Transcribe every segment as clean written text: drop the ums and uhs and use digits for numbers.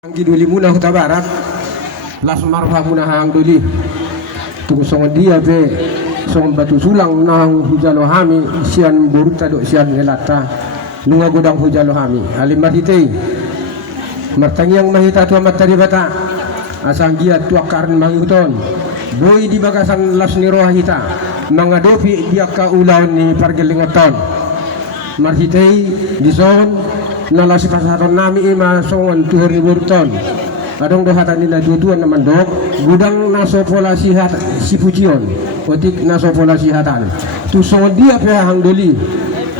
Anggi duli muna huta barat las marfa muna hang duli tunggu songon dia be songon batu sulang nang hujalo hami sian boruta do sian elata nunga godang hujalo hami alim mahitei martangiang mahita tua matari bata asang dia tua karn mahiuton boy di bagasan las niroha hita mangadopi dia ka ulawan ni pargelingoton marhitei di son nala si pasaton nami ima songon tuhur ni burton adong do hatan nila dutuan naman dok gudang naso pola sihat si pujion otik naso pola sihatan tu songon dia pe hang doli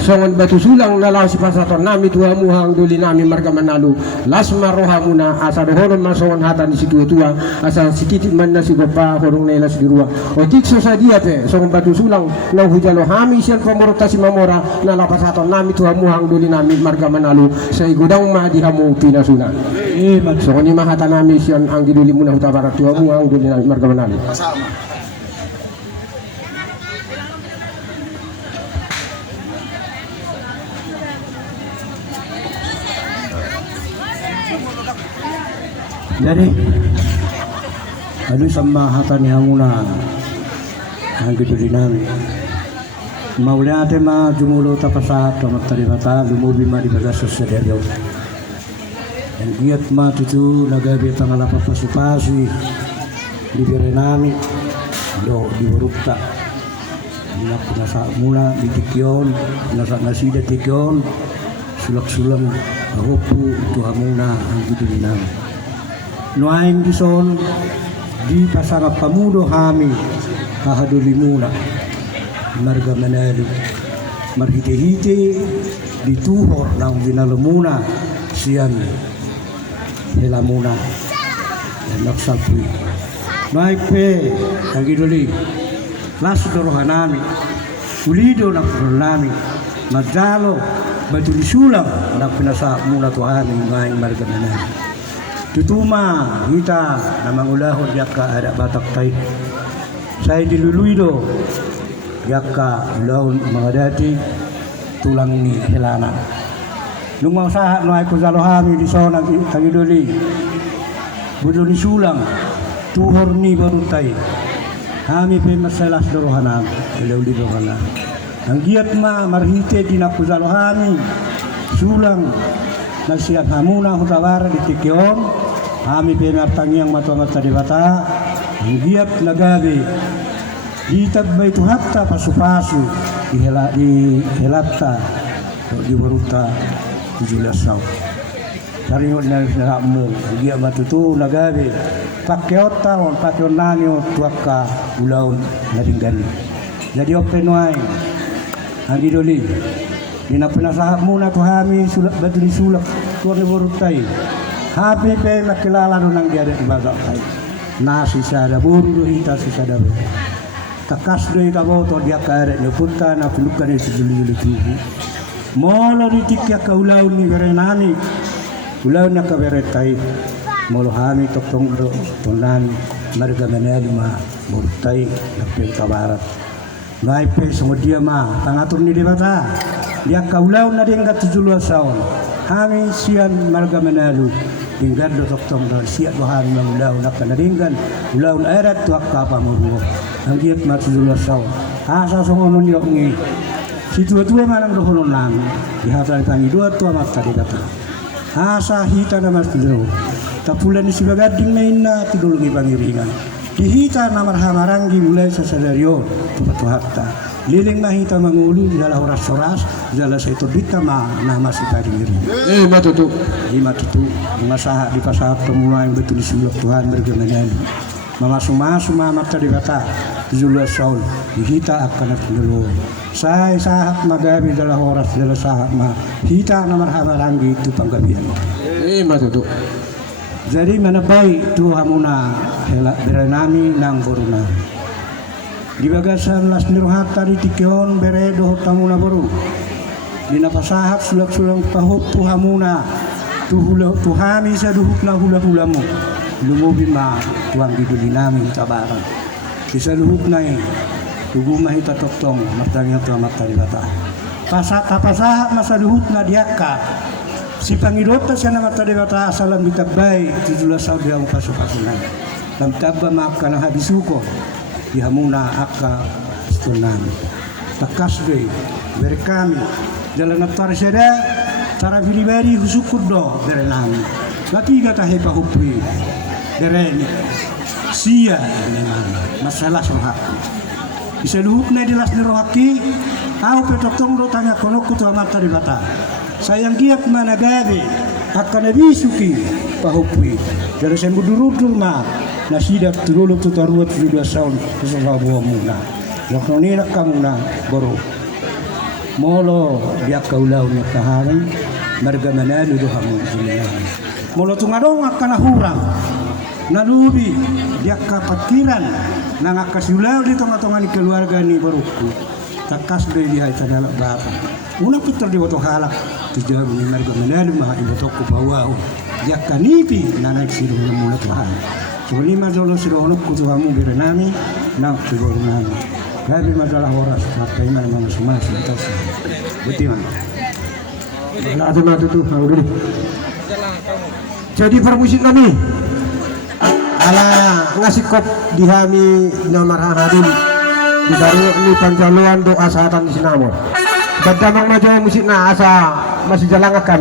songon batu sulang nala si pasaton nami tuamu hang doli nami marga manalu las maroha muna asa dohonon masongon hatan si tua asa sikiti manna si gopa horong nela si dirua otik sosa dia pe songon batu sulang na hujalo hami sian pamorota si mamora nala pasaton nami tuamu hang doli nami marga manalu say gudang ma di hamu pinasuna songon ni mahata nami sian anggi duli muna huta barat tuamu hang doli nami marga manalu jadi adu sama hatan yang muna ang gitu dinami maulia tema jumulo tapasat tamat taribata lumubi ma di bagas sederyo yang giat ma tutu nagabi tangalapa pasupasi di berenami do di burukta nak nasa mula di tikyon nasa nasida tikyon sulak-sulang rupu itu hamuna ang gitu dinami nuain dison di pasar pamudo hami kahaduli muna marga manali marhite-hite di tuhor nang ginalumuna sian helamuna naksalpui naipe agiduli las dorohanami ulido nak nami majalo batu disulang nak pinasa muna tuhani ngai marga manali tutuma hita na mangulahod yaka ada batak tay saya dilului do yaka laun mga dati tulang ni helana nung mga sahat no ay kuzalohami di sona tagiduli budo ni sulang tuhor ni barutay kami pe masalas dorohanam ilauli dorohanam ang giat ma marhite di na kuzalohami sulang nagsiat hamuna hutawara di tikyon kami penartangiang mata-mata di bata giat nagabi ditabay tuhatta pasu-pasu di helatta di baruta di julasau saringot na naramu giat matutu nagabi pakyota on pakyonanyo tuaka ulaun naringgan jadi openway ang idoli dinapinasahap muna to kami sulak batu di sulak tuwa ni barutai happy pe nakilala no nang diada ibadah kai nasi sada buru hita si sada takas do ita boto dia kare ne punta na pulukan si juli tuhu molo ditikya ka ulaw ni berenani ulaw na ka beretai molo hami tokong do tonan marga manali ma murtai na pentabarat nai pe dia ma tangatur ni debata dia ka ulaw na dengga 17 tahun kami sian marga manalu tinggal do tokong do siat bahan ulaw na kanadinggan ulaw na erat tuak kapa mo ang giat matulula saw asa songonon yo ngi si tua-tua manang do honon lang dihatan kangi dua tua mata di kata asa hita na matulula tapulan ni sibagading na ina tidulungi pangiringan dihita na marhamaranggi mulai sa salaryo tupatuhakta liling mahita mangulu jala horas-horas jala sa ito dita ma nama si paringiri matutu matutu masaha di pasar pemula yang betul disuluk Tuhan bergemenan mama-suma mata di bata julua saul hita akan dulu saya sahak magabi jala horas jala sahak ma hita na marhamaranggi itu panggabian matutu jadi mana baik tu hamuna hela berenami nang boruna di bagasan las nirhata di tikyon beredo tamuna baru di napasahat sulak-sulang pahop tuhamuna tuhami sa duhuk na hula-hulamu lumubi ma tuang giduli namin tabaran isa luhuk na tuguma hita toktong matangnya tu amat taribata pasahat masa duhuk na diaka si pangidota siya na matadibata asalam bitabay titulah saudi ang pasok-pasunan lam tabba maka na habisuko dihamuna aka istunan takasbe berkami dalam natar seda cara bilibari husukudo berenami tapi kata hepa hupri bereni sia memang masalah sohak bisa luhuk na dilas ni rohaki au petotong do tanya kono kutu amata dibata sayang giat mana gabe akan bisuki pahupui dari sembudurudur ma nasidak turulu tutaruat 2 tahun kesawa buah muna waktu kamu na baru molo dia kaulau ni kahari marga manalu do hamu jinahan molo tungadong akan hurang nalubi dia kapakiran nang akasulau di tengah-tengah keluarga ni baruku takas be dia tanah bapa una putar di woto halak tujuan ni marga manalu mah ibu toko bawau dia kanipi nana siru mula tuhan so lima dolo siru honok kutu hamu berenami nang siru nami gabi masalah horas sampai mana mana semua sebentar betul mana Nado tuh Audi. Jadi permusik kami ala ngasih kop dihami nomor hadim di baru ini panjaluan doa sahatan di sinamo. Badamang majo musik na asa masih jalangakan